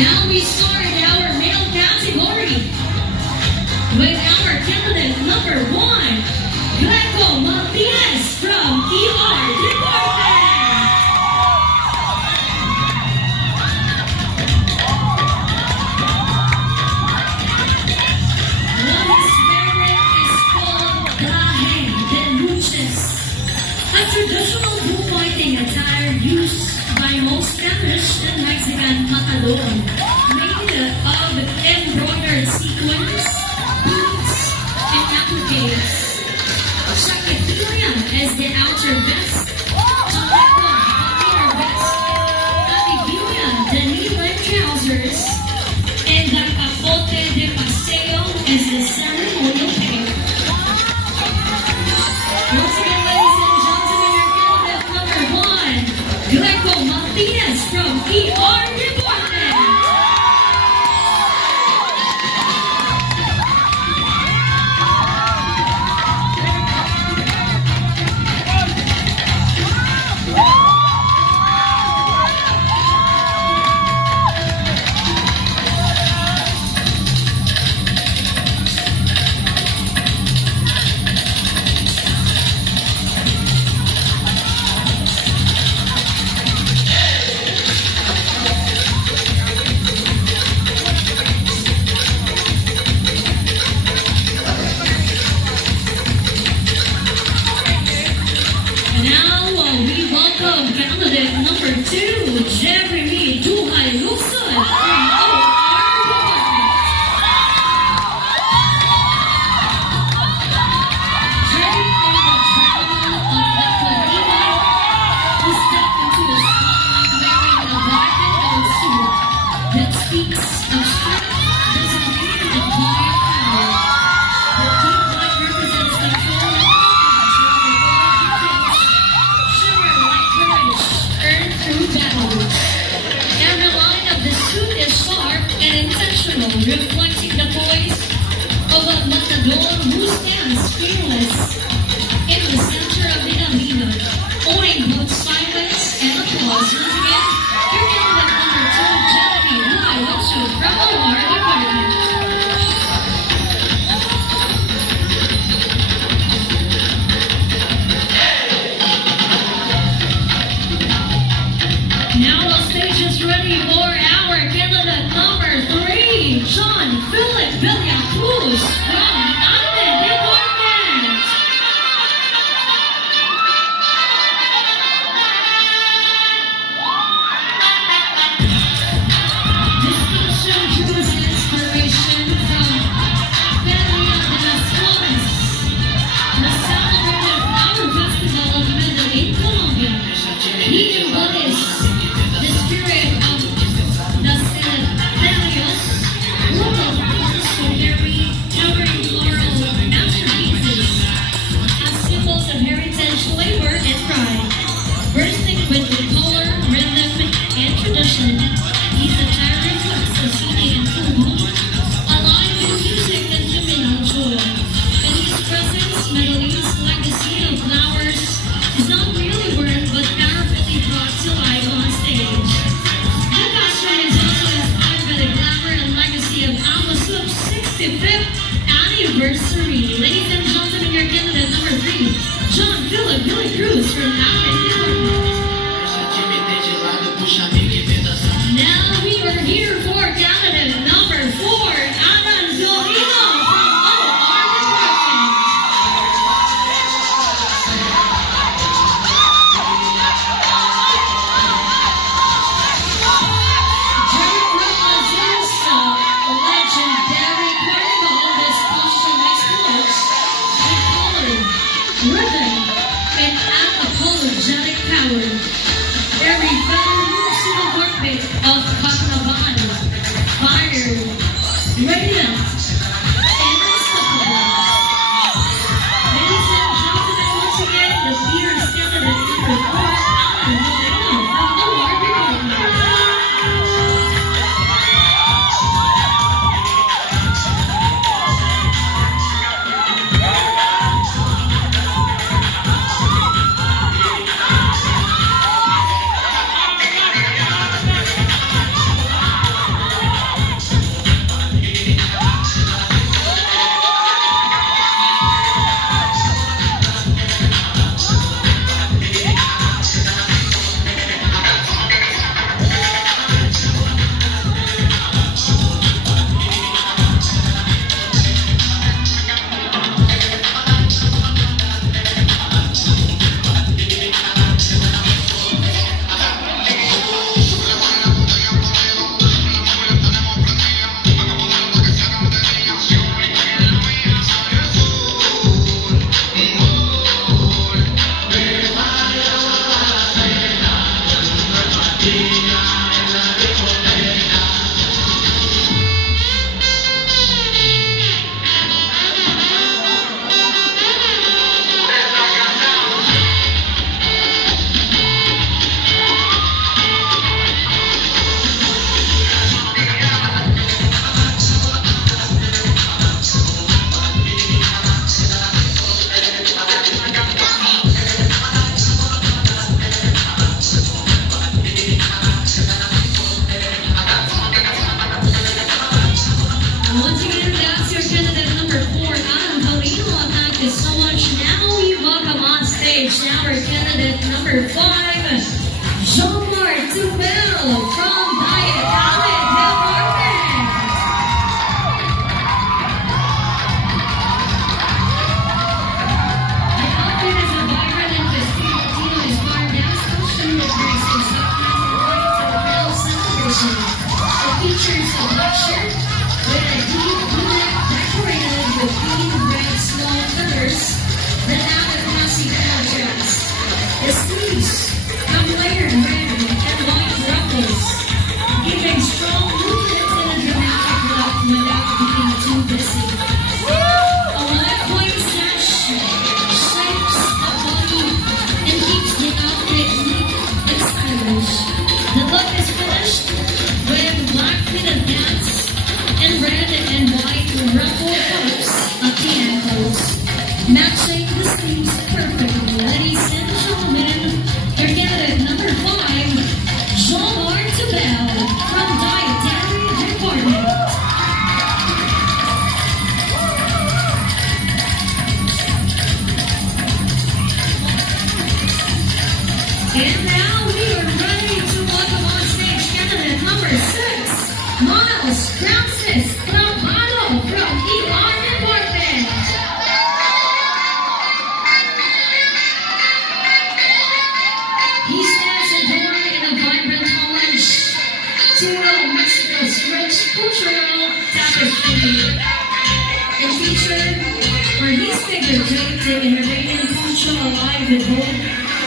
Now we start our male category with our candidate number 1, Greco Martinez from ER Department. What he's wearing is called Traje de Luces, a traditional bullfighting attire used by most Spanish and Mexican matador, made of embroidered sequins, boots, and appliques. Chaqueteria is the outer vest, chaleco, the inner vest, tabiguilla, the knee-length trousers, and the capote de paseo is the ceremonial pin. Once again, ladies and gentlemen, your candidate number 1, Greco Martinez from ER Department. We welcome candidate number 2, Jeremy Duhay Lukson from OR Department. Draped in the drama of the Colima, he stepped into the spotlight wearing a black and gold suit that speaks of strength, discipline, and quiet power. The deep white represents the full earned through battle. Every line of the suit is sharp and intentional, reflecting the poise of a matador who stands fearless in the center of the arena, owning both silence and applause. Once again, your candidate number 2, Jeremy Duhay Lukson from OR Department. Now the stage is ready for our candidate number 3, John And now we are ready to welcome on stage candidate number 6, Miles Francis Clavado from ER Department. He stands adorned in a vibrant homage to Mexico's rich cultural tapestry. And featured where his figure draped in a radiant poncho alive with gold,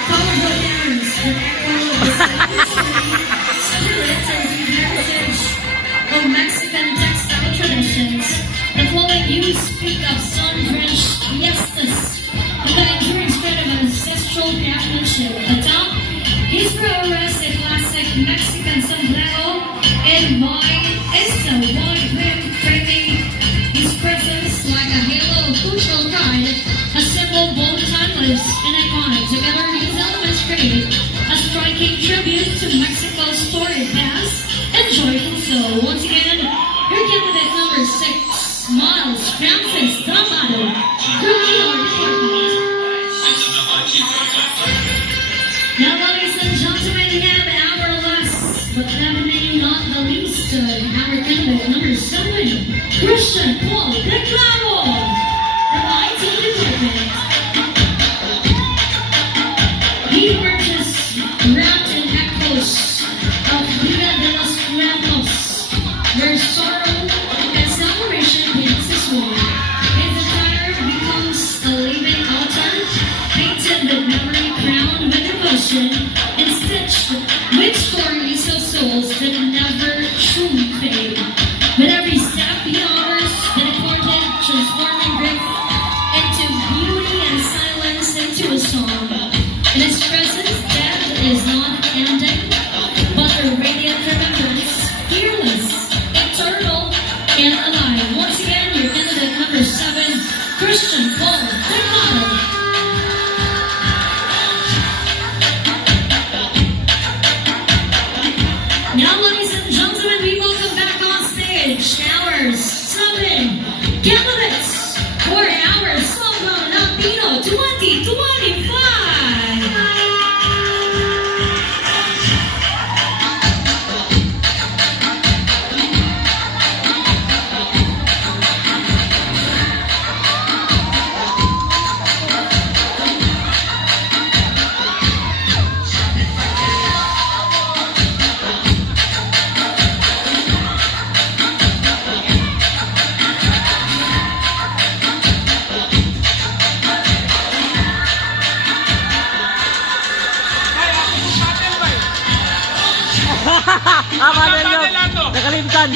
colorful banners that echo the celebratory spirits and deep heritage of Mexican textile traditions. The flowing hues speak of sun-drenched fiestas with the enduring spread of ancestral craftsmanship. Atop his brow rests a classic Mexican sombrero and wide rim framing his presence like a halo of cultural pride, a symbol both timeless and iconic. Together, these elements create a striking tribute to Mexico's storied past and joyful soul. Once again, your candidate number 6, Miles Francis Clavado from ER Department. Now, ladies and gentlemen, we have our last, but definitely not the least, our candidate number 7, Christian Paul Reclamo from IT Department. He emerges wrapped in echoes of Dia de los Muertos, where sorrow and celebration paints his way. His attire becomes a living altar, painted with memory, crowned with devotion, and stitched with stories of souls that never truly fade. With every step he honors the departed, transforming grief into beauty and silence into a song. In his presence, death is not ending, but a radiant remembrance, fearless, eternal, and alive. Once again, your candidate number 7, Christian Paul Reclamo. Now, ladies and gentlemen, we welcome back on stage our 7 candidates for our Sobrang Latino 2025. Apa na yun? Nakalimtan.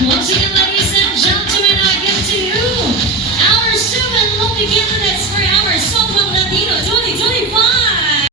Once again, ladies and gentlemen, I give to you our 7 lucky candidates.